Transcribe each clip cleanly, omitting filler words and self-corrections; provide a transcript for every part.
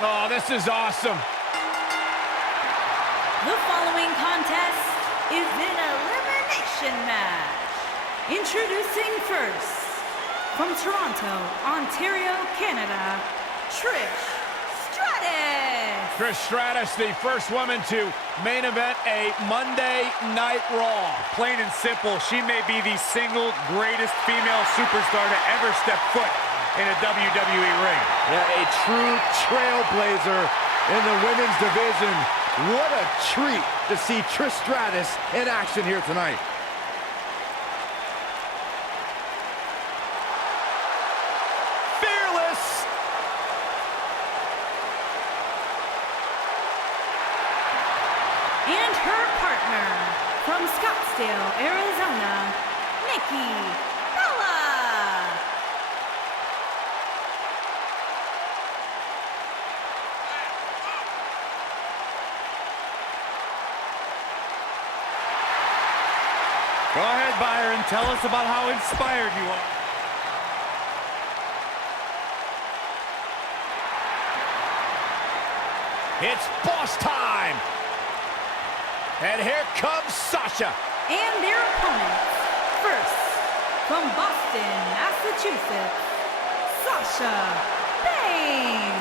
Oh, this is awesome. The following contest is an elimination match. Introducing first, from Toronto, Ontario, Canada, Trish Stratus. Trish Stratus, the first woman to main event a Monday Night Raw. Plain and simple, she may be the single greatest female superstar to ever step foot in a WWE ring. Yeah, a true trailblazer in the women's division. What a treat to see Trish Stratus in action here tonight. Fearless! And her partner, from Scottsdale, Arizona, Nikki Bella. Go ahead, Byron. Tell us about how inspired you are. It's boss time. And here comes Sasha. And their opponents, first, from Boston, Massachusetts, Sasha Banks.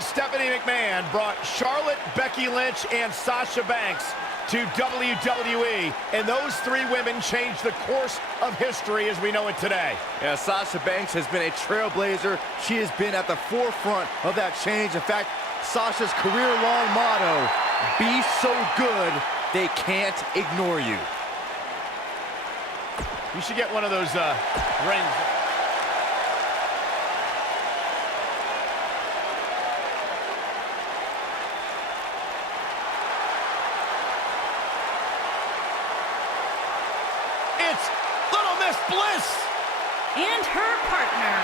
Stephanie McMahon brought Charlotte, Becky Lynch, and Sasha Banks to WWE, and those three women changed the course of history as we know it today. Yeah, Sasha Banks has been a trailblazer. She has been at the forefront of that change. In fact, Sasha's career-long motto, be so good, they can't ignore you. You should get one of those rings. It's Little Miss Bliss. And her partner,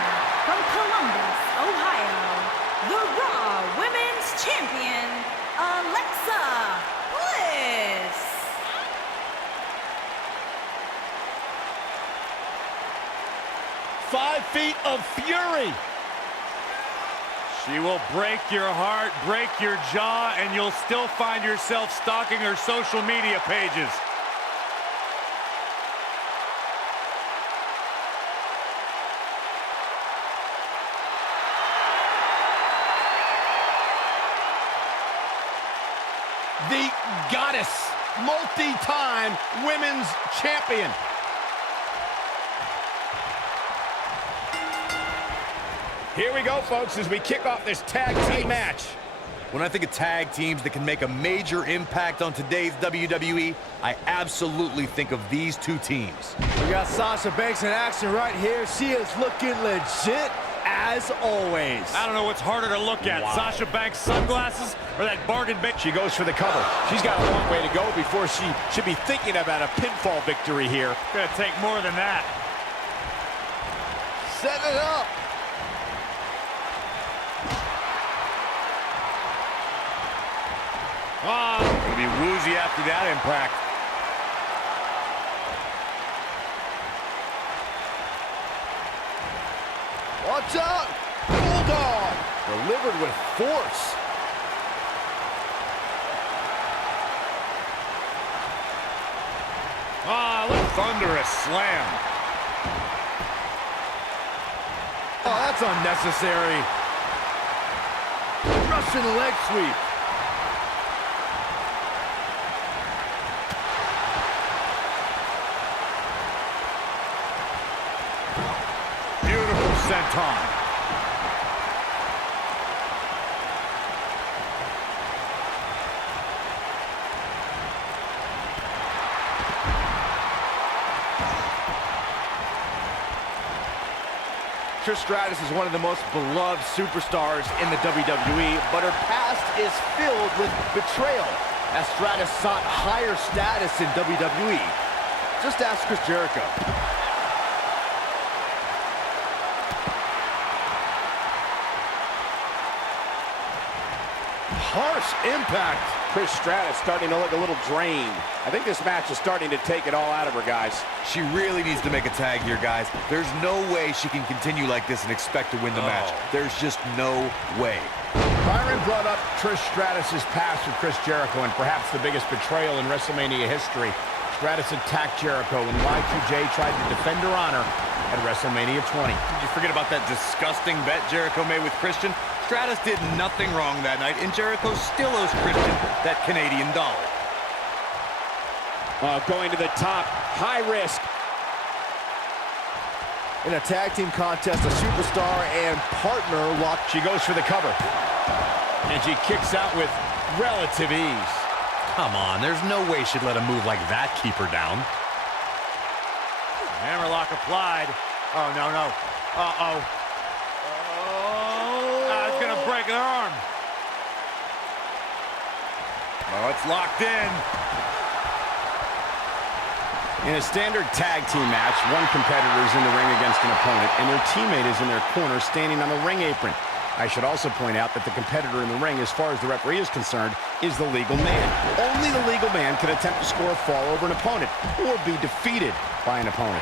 from Columbus, Ohio, the Raw Women's Champion, Alexa Bliss. "5 feet of fury." She will break your heart, break your jaw, and you'll still find yourself stalking her social media pages. The goddess, multi-time women's champion. Here we go, folks, as we kick off this tag team match. When I think of tag teams that can make a major impact on today's WWE, I absolutely think of these two teams. We got Sasha Banks in action right here. She is looking legit as always. I don't know what's harder to look at, Sasha Banks' sunglasses or that bargain bin. She goes for the cover. She's got a long way to go before she should be thinking about a pinfall victory here. Gonna take more than that. Set it up. Gonna be woozy after that impact. Watch out! Bulldog! Delivered with force. Thunderous slam. Oh, that's unnecessary. Russian leg sweep. Beautiful senton. Trish Stratus is one of the most beloved superstars in the WWE, but her past is filled with betrayal, as Stratus sought higher status in WWE. Just ask Chris Jericho. harsh impact. Trish Stratus starting to look a little drained. I think this match is starting to take it all out of her, guys. She really needs to make a tag here, guys. There's no way she can continue like this and expect to win the match. There's just no way. Byron brought up Trish Stratus' past with Chris Jericho and perhaps the biggest betrayal in WrestleMania history. Stratus attacked Jericho when Y2J tried to defend her honor at WrestleMania 20. Did you forget about that disgusting bet Jericho made with Christian? Stratus did nothing wrong that night, and Jericho still owes Christian that Canadian dollar. Going to the top, high risk. In a tag team contest, a superstar and partner lock. She goes for the cover. And she kicks out with relative ease. Come on, there's no way she'd let a move like that keep her down. Hammerlock applied. Oh, no, no. Uh-oh. It's going to break her arm. Oh, it's locked in. In a standard tag team match, one competitor is in the ring against an opponent, and their teammate is in their corner standing on the ring apron. I should also point out that the competitor in the ring, as far as the referee is concerned, is the legal man. Only the legal man can attempt to score a fall over an opponent or be defeated by an opponent.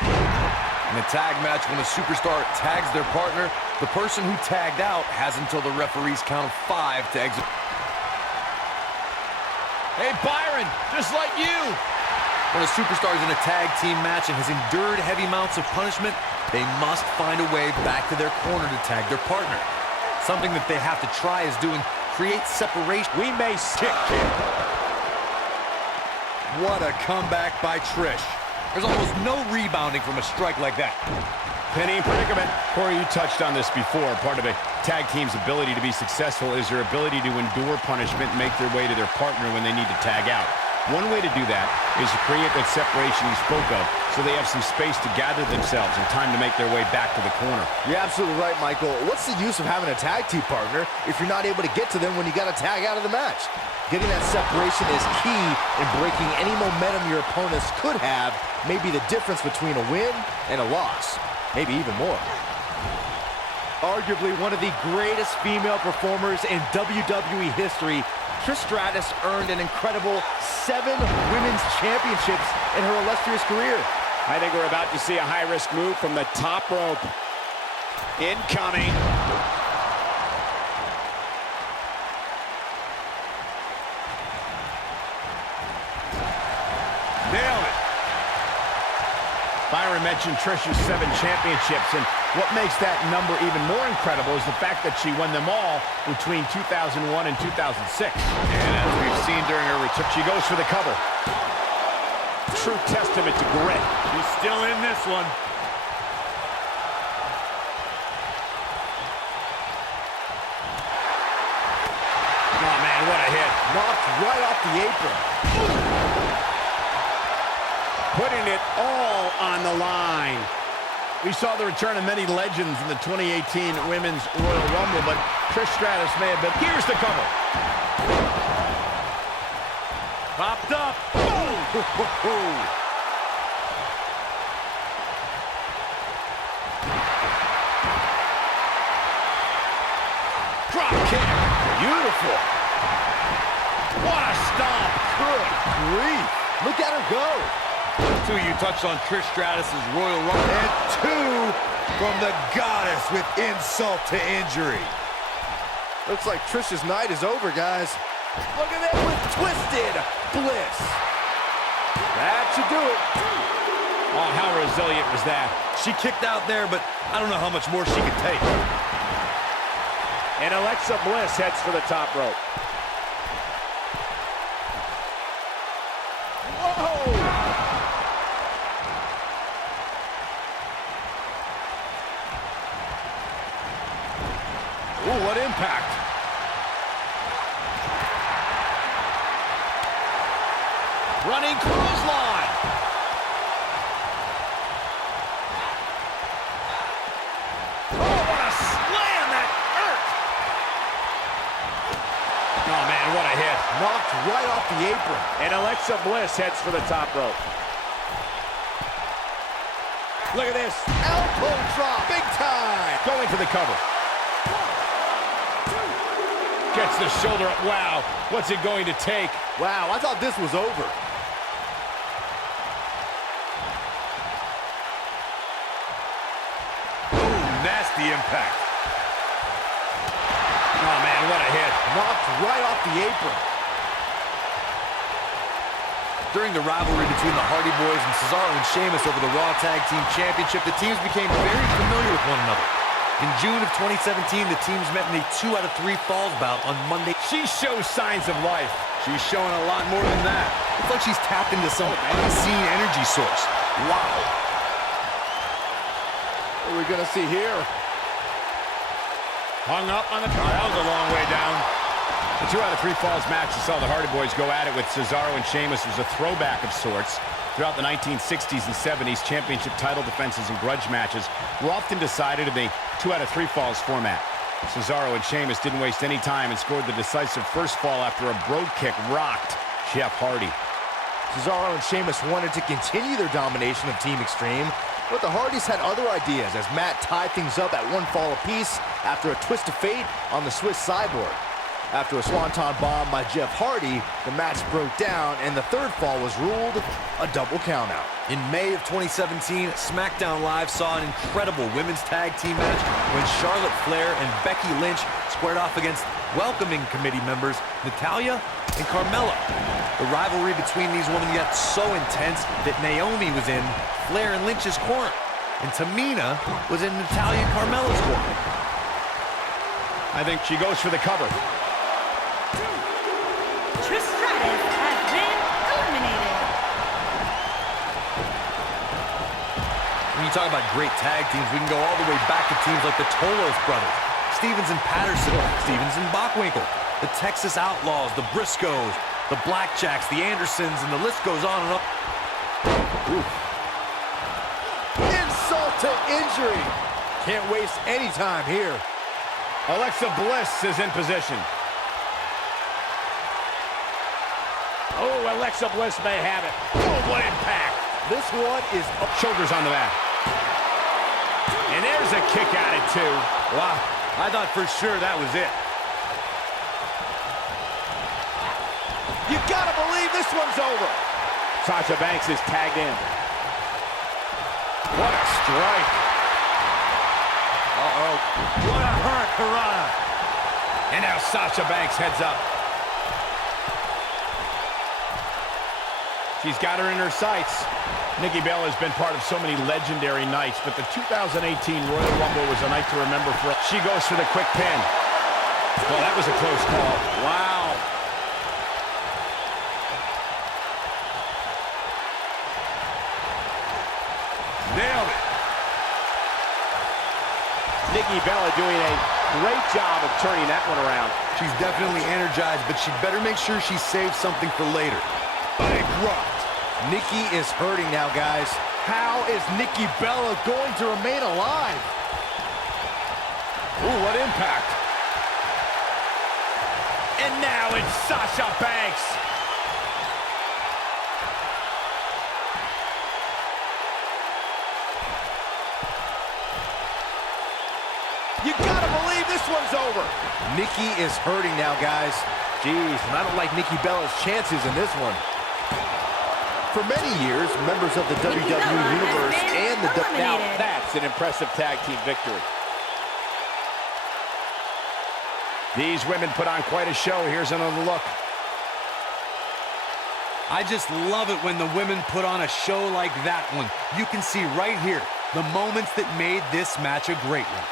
In a tag match, when a superstar tags their partner, the person who tagged out has until the referee's count of 5 to exit. Hey, Byron, just like you. When a superstar is in a tag team match and has endured heavy amounts of punishment, they must find a way back to their corner to tag their partner. Something that they have to try is doing create separation. We may kick. What a comeback by Trish. There's almost no rebounding from a strike like that. Penny predicament. Corey, you touched on this before. Part of a tag team's ability to be successful is their ability to endure punishment and make their way to their partner when they need to tag out. One way to do that is to create that separation you spoke of so they have some space to gather themselves and time to make their way back to the corner. You're absolutely right, Michael. What's the use of having a tag team partner if you're not able to get to them when you got to tag out of the match? Getting that separation is key in breaking any momentum your opponents could have, maybe the difference between a win and a loss, maybe even more. Arguably one of the greatest female performers in WWE history, Trish Stratus earned an incredible 7 women's championships in her illustrious career. I think we're about to see a high-risk move from the top rope. Incoming. Nailed it. Byron mentioned Trish's 7 championships, and what makes that number even more incredible is the fact that she won them all between 2001 and 2006. And as we've seen during her return, She goes for the cover. True testament to grit. she's still in this one. Oh, man, what a hit. Knocked right off the apron. Putting it all on the line. We saw the return of many legends in the 2018 Women's Royal Rumble, but Trish Stratus may have been. Here's the cover. Popped up. Drop kick. Beautiful. What a stomp. Good grief. Look at her go. 2, you touched on Trish Stratus' Royal Rumble. And 2 from the goddess with insult to injury. Looks like Trish's night is over, guys. Look at that with twisted bliss. That should do it. Oh, how resilient was that? She kicked out there, but I don't know how much more she could take. And Alexa Bliss heads for the top rope. Whoa! Ooh, what impact. Running clothesline. Oh, what a slam that hurt. Oh, man, what a hit. Knocked right off the apron. And Alexa Bliss heads for the top rope. Look at this. Elbow drop. Big time. Going for the cover. Gets the shoulder up. Wow, what's it going to take? Wow, I thought this was over. Ooh, nasty impact. Oh, man, what a hit. Knocked right off the apron. During the rivalry between the Hardy Boys and Cesaro and Sheamus over the Raw Tag Team Championship, the teams became very familiar with one another. In June of 2017, the teams met in a 2 out of 3 falls bout on Monday. She shows signs of life. She's showing a lot more than that. It's like she's tapped into some unseen energy source. Wow. What are we gonna see here? Hung up on the... Oh, that was a long way down. The 2 out of 3 falls match you saw the Hardy Boys go at it with Cesaro and Sheamus was a throwback of sorts. Throughout the 1960s and 70s, championship title defenses and grudge matches were often decided in the 2 out of 3 falls format. Cesaro and Sheamus didn't waste any time and scored the decisive first fall after a brogue kick rocked Jeff Hardy. Cesaro and Sheamus wanted to continue their domination of Team Extreme, but the Hardys had other ideas as Matt tied things up at 1 fall apiece after a twist of fate on the Swiss Cyborg. After a swanton bomb by Jeff Hardy, the match broke down and the 3rd fall was ruled a double countout. In May of 2017, SmackDown Live saw an incredible women's tag team match when Charlotte Flair and Becky Lynch squared off against welcoming committee members Natalya and Carmella. The rivalry between these women got so intense that Naomi was in Flair and Lynch's corner, and Tamina was in Natalya and Carmella's corner. I think she goes for the cover. Trish Stratus has been eliminated. When you talk about great tag teams, we can go all the way back to teams like the Tolos brothers, Stevens and Patterson, Stevens and Bockwinkel, the Texas Outlaws, the Briscoes, the Blackjacks, the Andersons, and the list goes on and up. Oof. Insult to injury. Can't waste any time here. Alexa Bliss is in position. Oh, Alexa Bliss may have it. Oh, what impact. This one is Shoulders on the mat. And there's a kick at it, too. Wow, I thought for sure that was it. You gotta believe this one's over. Sasha Banks is tagged in. What a strike. Uh-oh. What a hurricanrana. And now Sasha Banks heads up. She's got her in her sights. Nikki Bella has been part of so many legendary nights, but the 2018 Royal Rumble was a night to remember for... She goes for the quick pin. Well, that was a close call. Wow. Nailed it. Nikki Bella doing a great job of turning that one around. She's definitely energized, but she'd better make sure she saves something for later. Big rock. Nikki is hurting now, guys. How is Nikki Bella going to remain alive? Ooh, what impact. And now it's Sasha Banks. You gotta believe this one's over. Nikki is hurting now, guys. Jeez, and I don't like Nikki Bella's chances in this one. For many years, members of the WWE Universe and the... Now that's an impressive tag team victory. These women put on quite a show. Here's another look. I just love it when the women put on a show like that one. You can see right here the moments that made this match a great one.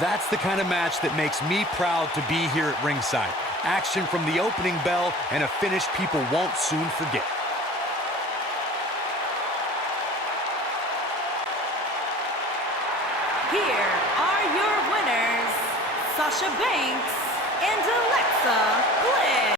That's the kind of match that makes me proud to be here at ringside. Action from the opening bell and a finish people won't soon forget. Here are your winners, Sasha Banks and Alexa Bliss.